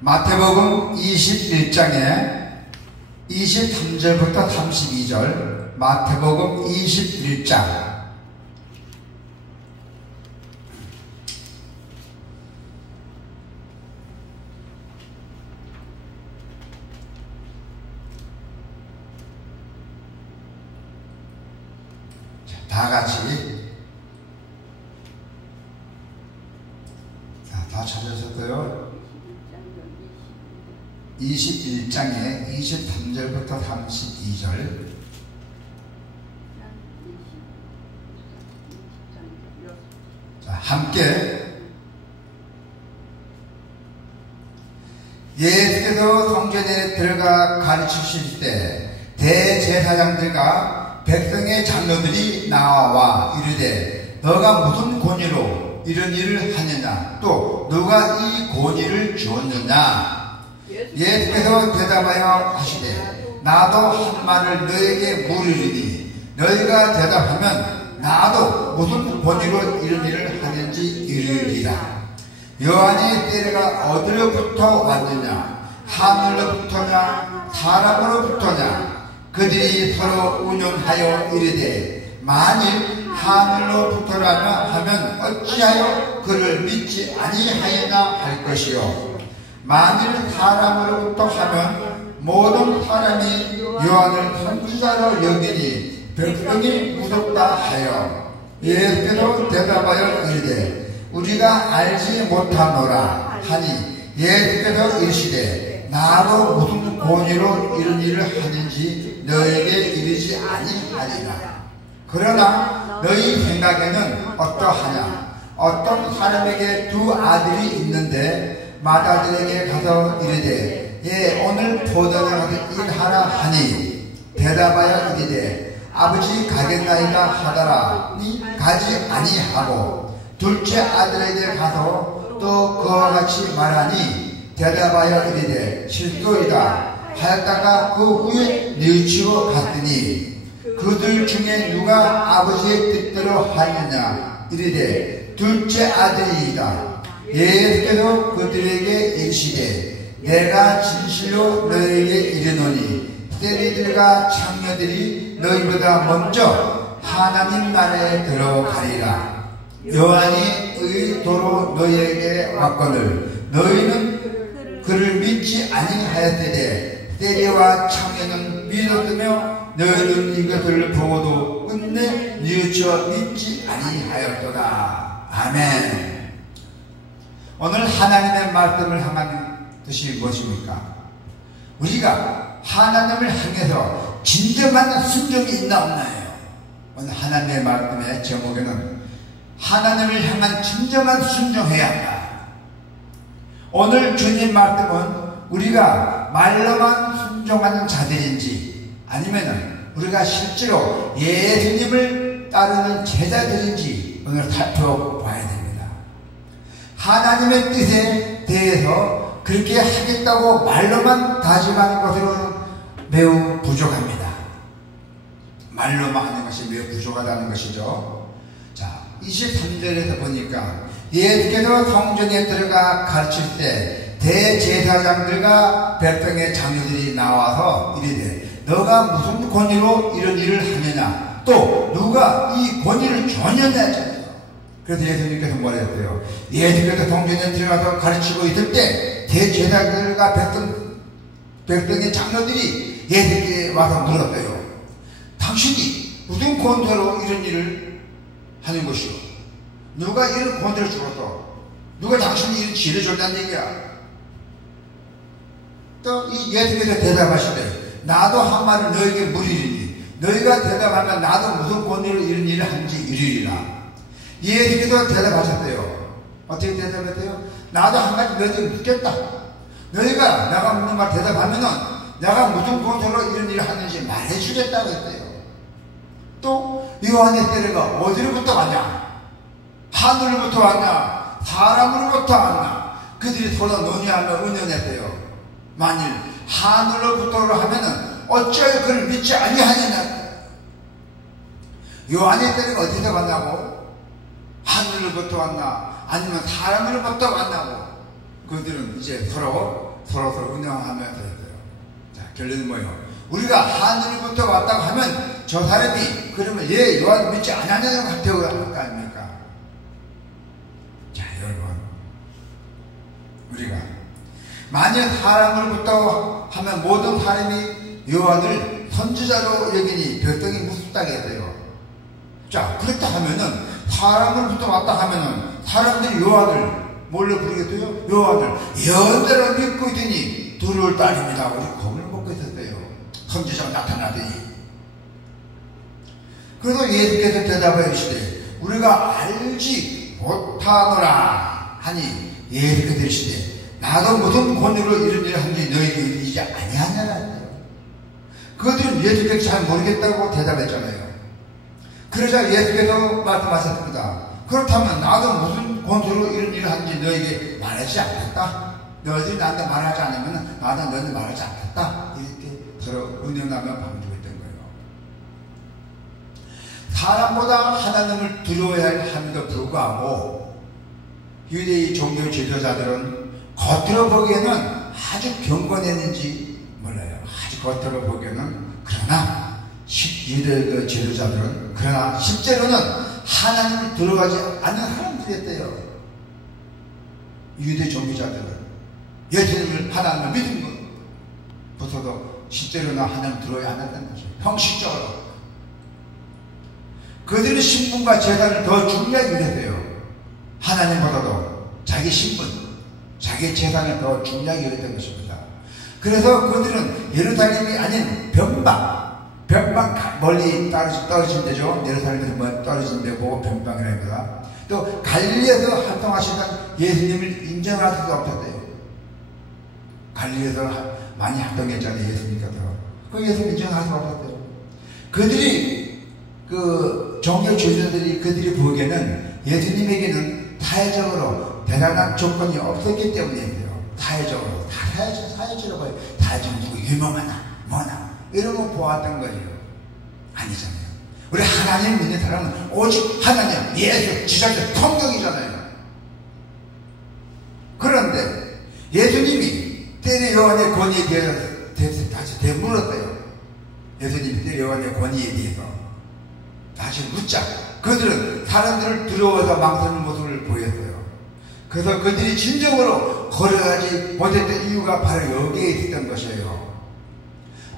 마태복음 21장에 23절부터 32절, 마태복음 21장. 다 같이. 자, 다 찾으셨어요? 21장에 23절부터 32절. 자, 함께. 예수께서 성전에 들어가 가르치실 때 대제사장들과 백성의 장로들이 나와 이르되 너가 무슨 권위로 이런 일을 하느냐, 또 누가 이 권위를 주었느냐. 예수께서 대답하여 하시되 나도 한 말을 너에게 물으리니 너희가 대답하면 나도 무슨 권위로 이런 일을 하는지 이르리라. 요한의 때가 어디로부터 왔느냐, 하늘로부터냐 사람으로부터냐. 그들이 서로 운용하여 이르되 만일 하늘로부터라면 하면 어찌하여 그를 믿지 아니하였나 할 것이요, 만일 사람으로부터 하면 모든 사람이 요한을 선지자로 여기니 백성이 무섭다 하여. 예수께서 대답하여 이르되 우리가 알지 못하노라 하니 예수께서 이르시되 나로 무슨 권위로 이런 일을 하는지 너에게 이르지 아니하리라. 그러나 너희 생각에는 어떠하냐. 어떤 사람에게 두 아들이 있는데 맏아들에게 가서 이르되 오늘 포도나무에 가서 일하라 하니 대답하여 이르되 아버지 가겠나이다 하더라니 가지 아니하고, 둘째 아들에게 가서 또 그와 같이 말하니 대답하여 이르되 실소이다 하였다가 그 후에 뉘우치고 갔더니 그들 중에 누가 아버지의 뜻대로 하느냐. 이르되 둘째 아들이이다. 예수께서 그들에게 이르시되 내가 진실로 너희에게 이르노니 세리들과 창녀들이 너희보다 먼저 하나님 나라에 들어가리라. 요한이 의도로 너희에게 왔거늘 너희는 그를 믿지 아니하였으되 세리와 창녀는 믿었으며 너희는 이것을 보고도 끝내 뉘우쳐 믿지 아니하였도다. 아멘. 오늘 하나님의 말씀을 향한 뜻이 무엇입니까? 우리가 하나님을 향해서 진정한 순종이 있나 없나요? 오늘 하나님의 말씀의 제목에는 하나님을 향한 진정한 순종해야 한다. 오늘 주님 말씀은 우리가 말로만 순종하는 자들인지 아니면 우리가 실제로 예수님을 따르는 제자들인지 오늘 살펴봐야 됩니다. 하나님의 뜻에 대해서 그렇게 하겠다고 말로만 다짐하는 것으로는 매우 부족합니다. 말로만 하는 것이 매우 부족하다는 것이죠. 자, 23절에서 보니까 예수께서 성전에 들어가 가르칠 때 대제사장들과 백성의 장로들이 나와서 이르되 너가 무슨 권위로 이런 일을 하느냐, 또 누가 이 권위를 주었느냐 했잖아요. 그래서 예수님께서 뭐라 했어요? 예수께서 성전에 들어가서 가르치고 있을 때 대제사장들과 백성의 장로들이 예수께 와서 물었어요. 당신이 무슨 권위로 이런 일을 하는 것이오? 누가 이런 권위를 주었어? 누가 당신이 이런 지혜를 줬다는 얘기야? 또 이 예수께서 대답하시되 나도 한 말을 너에게 물으리니 너희가 대답하면 나도 무슨 권위로 이런 일을 하는지 이르리라. 예수께서 대답하셨대요. 어떻게 대답했대요? 나도 한 가지 너희에게 묻겠다. 너희가 내가 묻는 말 대답하면은 내가 무슨 권위로 이런 일을 하는지 말해주겠다고 했대요. 또 요한의 때가 어디로부터 왔냐? 하늘로부터 왔냐? 사람으로부터 왔냐? 그들이 서로 논의하며 의논했대요. 만일 하늘로부터로 하면은 어찌하여 그를 믿지 아니하느냐? 요한의 때가 어디서 왔냐고? 하늘로부터 왔나? 아니면 사람으로부터 왔냐고? 그들은 이제 서로 서로 운영하면서 했어요. 자, 결론은 뭐예요? 우리가 하늘부터 왔다고 하면 저 사람이 그러면 얘 요한 믿지 않았냐고 할테고 할 거 아닙니까? 자, 여러분, 우리가 만약 사람으로부터 하면 모든 사람이 요한을 선지자로 여기니 별등이 무섭다게 해서요. 자, 그렇다 하면은 사람으로부터 왔다 하면은 사람들이 요한을 뭘로 부르겠어요? 요한을 연대로 믿고 있더니 두려울 딸입니다. 우리 겁을 먹고 있었어요. 선지자가 나타나더니. 그래서 예수께서 대답하여 이르시되 우리가 알지 못하노라 하니 예수께서 이르시되 나도 무슨 권위로 이런 일을 한지 너희에게 이르지 아니하냐라. 그들은 예수께서 잘 모르겠다고 대답했잖아요. 그러자 예수께서 말씀하셨습니다. 그렇다면 나도 무슨 권위로 이런 일을 한지 너희에게 말하지 않겠다. 너희들이 나한테 말하지 않으면 나도 너희들 말하지 않겠다. 이렇게 서로 은연하며 방주고 있던 거예요. 사람보다 하나님을 두려워야 함에도 불구하고 유대의 종교 지도자들은 겉으로 보기에는 아주 경건했는지 몰라요. 아주 겉으로 보기에는. 그러나 유대 지도자들은 그러나 실제로는 하나님을 들어가지 않는 사람들이었대요. 유대 종교자들은 예수님을 하나님을 믿은 것보다도 실제로는 하나님을 들어야 한다는 거죠. 형식적으로. 그들의 신분과 재산을 더 중요하게 여겼대요. 하나님보다도 자기 신분, 자기 재산을 더 중요하게 여겼던 것입니다. 그래서 그들은 예루살렘이 아닌 변방 멀리 떨어진 데죠. 예루살렘에서 떨어진 데 보고 변방이라 합니다. 또 갈릴리에서 활동하시던 예수님을 인정할 수가 없었대요. 갈릴리에서 많이 활동했잖아요. 예수님께서. 그 예수님 인정할 수가 없었대요. 그들이 종교 지도자들이 그들이 보기에는 예수님에게는 사회적으로 대단한 조건이 없었기 때문이에요. 사회적으로 다 사회적으로 봐요. 다 좀 누구 유명하나 뭐나 이런 거 보았던 거예요. 아니잖아요. 우리 하나님 믿는 사람은 오직 하나님, 예수, 지자체, 성령이잖아요. 그런데 예수님이 때려 요한의 권위에 대해서 다시 되물었대요. 예수님이 때려 요한의 권위에 대해서 다시 묻자. 그들은 사람들을 두려워서 망설이는 모습을 보였어요. 그래서 그들이 진정으로 걸어가지 못했던 이유가 바로 여기에 있었던 것이에요.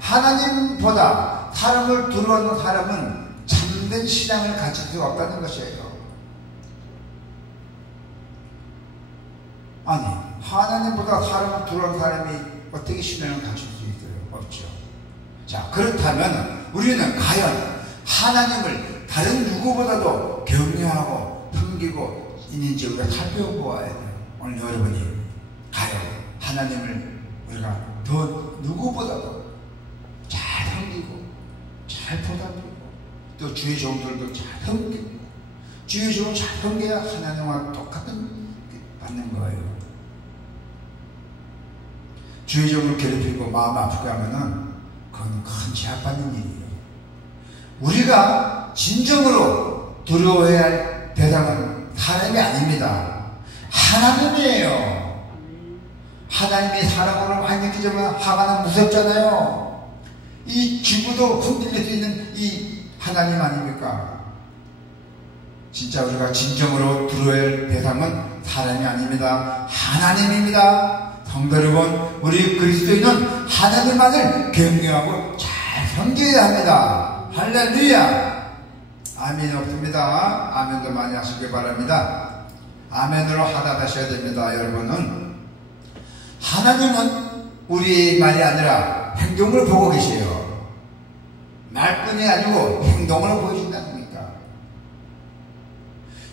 하나님보다 사람을 두려워하는 사람은 참된 신앙을 가질 수가 없다는 것이에요. 아니, 하나님보다 사람을 두려워하는 사람이 어떻게 신앙을 가질 수 있어요? 없죠. 자, 그렇다면 우리는 과연 하나님을 다른 누구보다도 경외하고 섬기고 있는지 우리가 살펴보아야 돼요. 오늘 여러분이 과연 하나님을 우리가 더 누구보다도 잘 섬기고 잘 보답하고 또 주의 종들도 잘 섬기고 주의 종을 잘 섬겨야 하나님과 똑같은 받는 거예요. 주의 종을 괴롭히고 마음 아프게 하면은 그건 큰 제압받는 일이에요. 우리가 진정으로 두려워해야 할 대상은 사람이 아닙니다. 하나님이에요. 하나님이 사람으로 많이 느끼지만 하나는 무섭잖아요. 이 지구도 흔들릴 수 있는 이 하나님 아닙니까? 진짜 우리가 진정으로 두려워야 할 대상은 사람이 아닙니다. 하나님입니다. 성도 여러분, 우리 그리스도인은 하나님만을 경외하고 잘 섬겨야 합니다. 할렐루야. 아멘 없습니다. 아멘도 많이 하시길 바랍니다. 아멘으로 하답하셔야 됩니다. 여러분은 하나님은 우리의 말이 아니라 행동을 보고 계세요. 말뿐이 아니고 행동을 보여준다니까.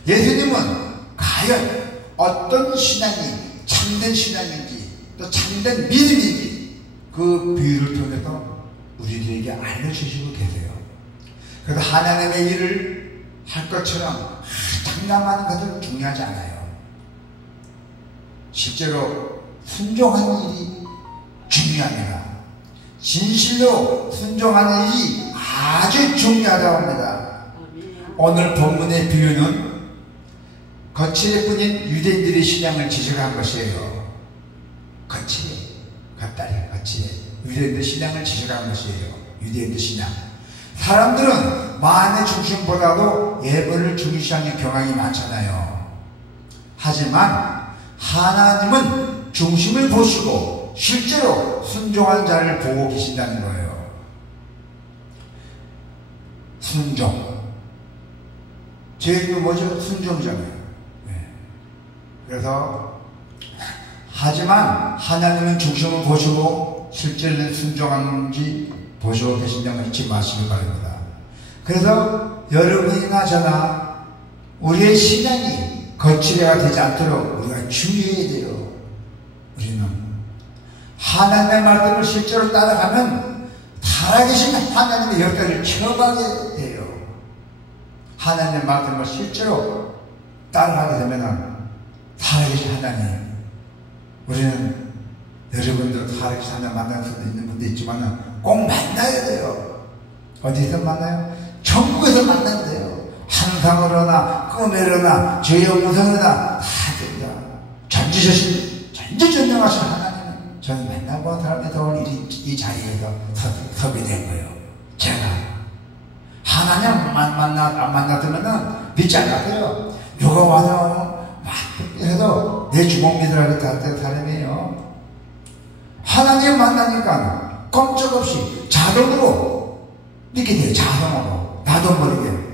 예수님은 과연 어떤 신앙이 참된 신앙인지 또 참된 믿음인지 그 비유를 통해서 우리들에게 알려주시고 계세요. 그래서 하나님의 일을 할 것처럼 장담하는 것은 중요하지 않아요. 실제로 순종하는 일이 중요합니다. 진실로 순종하는 일이 아주 중요하다고 합니다. 오늘 본문의 비유는 거칠애 뿐인 유대인들의 신앙을 지적한 것이에요. 거칠애. 유대인들 신앙을 지적하는 것이에요. 유대인들 신앙. 사람들은 마음의 중심보다도 예배를 중시하는 경향이 많잖아요. 하지만 하나님은 중심을 보시고 실제로 순종한 자를 보고 계신다는 거예요. 순종. 제일 뭐죠? 순종이잖아요. 네. 그래서 하지만 하나님은 중심을 보시고 실제로 순종하는지 보시고 계신다는 걸 잊지 마시기 바랍니다. 그래서 여러분이나 저나 우리의 신앙이 거칠애가 되지 않도록 우리가 주의해야 돼요. 우리는 하나님의 말씀을 실제로 따라가면 살아계신 하나님의 역사를 체험하게 돼요. 하나님의 말씀을 실제로 따라가게 되면 살아계신 하나님, 우리는 여러분들 살아계신 하나님 만날 수도 있는 분도 있지만 꼭 만나야 돼요. 어디서 만나요? 천국에서 만난대요. 환상으로나 꿈에로나 죄의 음성으로나 다 됩니다. 전지전능하신 하나님은 저는 맨날 본 사람에서 오늘 이 자리에서 섭이 된 거예요. 제가 하나님만 안 만났으면 믿지 않았어요. 누가 와서 막 해도 내 주먹 믿으라고 했던 사람이에요. 하나님 만나니까 꼼짝없이 자동으로 믿게 돼요. 자동으로. 나도 모르게.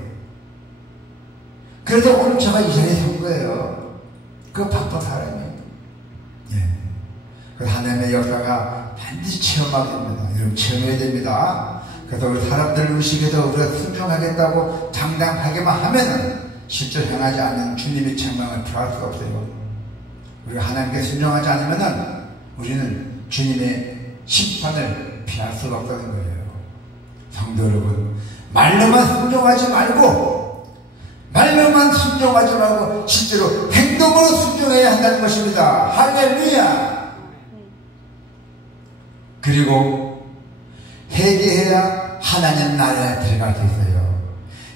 그래서 오늘 제가 이 자리에 선 거예요. 그 바쁜 사람이에요. 예. 그 하나님의 역사가 반드시 체험하게 됩니다. 여러분 체험해야 됩니다. 그래서 우리 사람들 의식에서 우리가 순종하겠다고 장담하게만 하면은 실제 행하지 않는 주님의 책망을 피할 수가 없어요. 우리가 하나님께 순종하지 않으면은 우리는 주님의 심판을 피할 수가 없다는 거예요. 성도 여러분, 말로만 순종하지 말고 실제로 행동으로 순종해야 한다는 것입니다. 할렐루야. 그리고 회개해야 하나님 나라에 들어갈 수 있어요.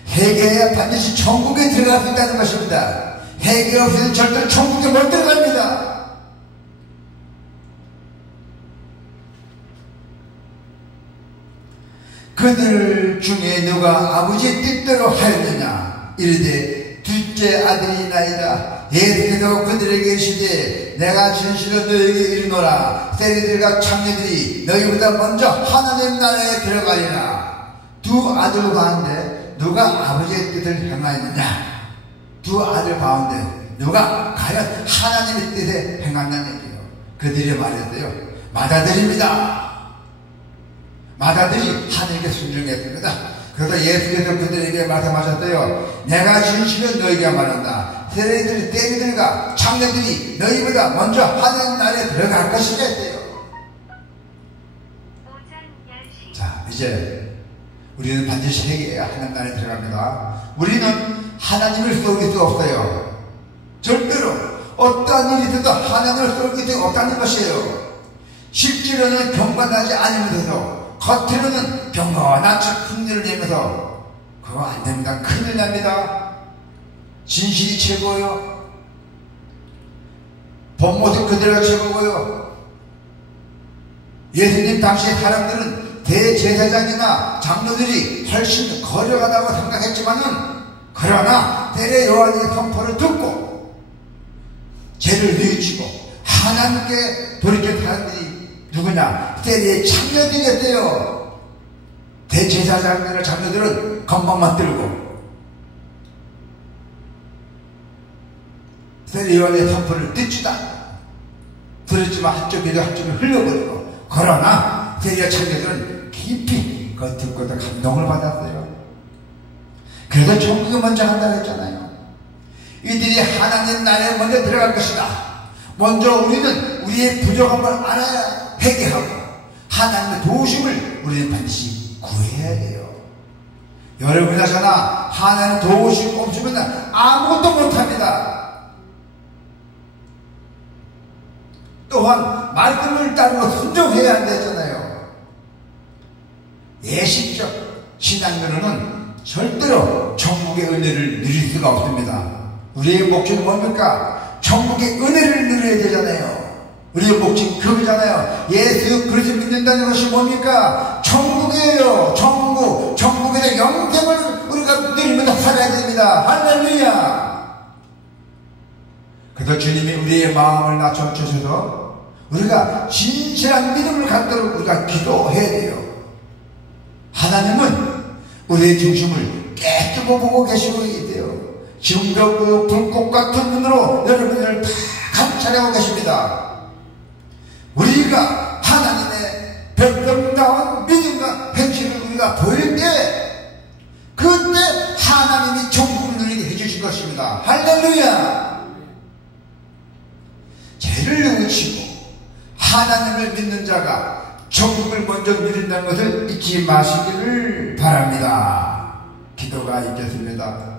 회개해야 반드시 천국에 들어갈 수 있다는 것입니다. 회개 없이는 절대로 천국에 못 들어갑니다. 그들 중에 누가 아버지의 뜻대로 하였느냐 이르되 둘째 아들이나이다. 예수께서 그들에게 이르시되 내가 진실로 너에게 이르노라 세리들과 창녀들이 너희보다 먼저 하나님 나라에 들어가리라. 두 아들 가운데 누가 아버지의 뜻을 행하였느냐. 두 아들 가운데 누가 과연 하나님의 뜻에 행하느냐는 얘기예요. 그들이 말했어요. 맏아들입니다. 맏아들이 하나님께 순종했습니다. 그래서 예수께서 그들에게 말씀하셨어요. 내가 진실로 너희에게 말한다. 세리들, 떼리들과 창녀들이 너희보다 먼저 하나님 나라에 들어갈 것이라 했어요. 자, 이제 우리는 반드시 회개해야 하나님 나라에 들어갑니다. 우리는 하나님을 속일 수 없어요. 절대로 어떠한 일이 있어도 하나님을 속일 수 없다는 것이에요. 실제로는 경건하지 않으면서도 겉으로는 경건한 척 흉내를 내면서 그거 안 됩니다. 큰일 납니다. 진실이 최고요. 본 모습 그대로가 최고고요. 예수님 당시 사람들은 대제사장이나 장로들이 훨씬 거려가다고 생각했지만은 그러나 세례 요한의 선포를 듣고 죄를 뉘우치고 하나님께 돌이킨 사람들이 누구냐? 세리의 창녀들이었어요. 대제사장이나 장녀들은 건방만 들고 세례 요한의 선포를 듣지도 않고 들었지만 한쪽에도 한쪽을 흘려버리고 그러나 세리의 창녀들은 깊이 그거 듣고도 감동을 받았어요. 그래서 천국에 먼저 간다고 했잖아요. 이들이 하나님 나라에 먼저 들어갈 것이다. 먼저 우리는 우리의 부족함을 알아야 회개하고 하나님의 도우심을 우리는 반드시 구해야 돼요. 여러분이나 저나 하나님의 도우심 없으면 아무것도 못합니다. 또한 말씀을 따르고 순종해야 한다잖아요. 예식적 신앙으로는 절대로 천국의 은혜를 누릴 수가 없습니다. 우리의 목적은 뭡니까? 천국의 은혜를 누려야 되잖아요. 우리의 목적이 그거잖아요. 예수 그리스도 믿는다는 것이 뭡니까? 천국이에요. 천국. 천국에서 영생을 우리가 누리면서 살아야 됩니다. 할렐루야. 그래서 주님이 우리의 마음을 낮춰주셔서 우리가 진실한 믿음을 갖도록 우리가 기도해야 돼요. 하나님은 우리의 중심을 깨뜨고 보고 계시고 있대요. 지금도 그 불꽃 같은 눈으로 여러분을 다 감찰하고 계십니다. 우리가 하나님의 백성다운 믿음과 행실을 우리가 보일 때 그때 하나님이 천국을 누리게 해주신 것입니다. 할렐루야. 죄를 뉘우치고 하나님을 믿는 자가 천국을 먼저 누린다는 것을 잊지 마시기를 바랍니다. 기도가 있겠습니다.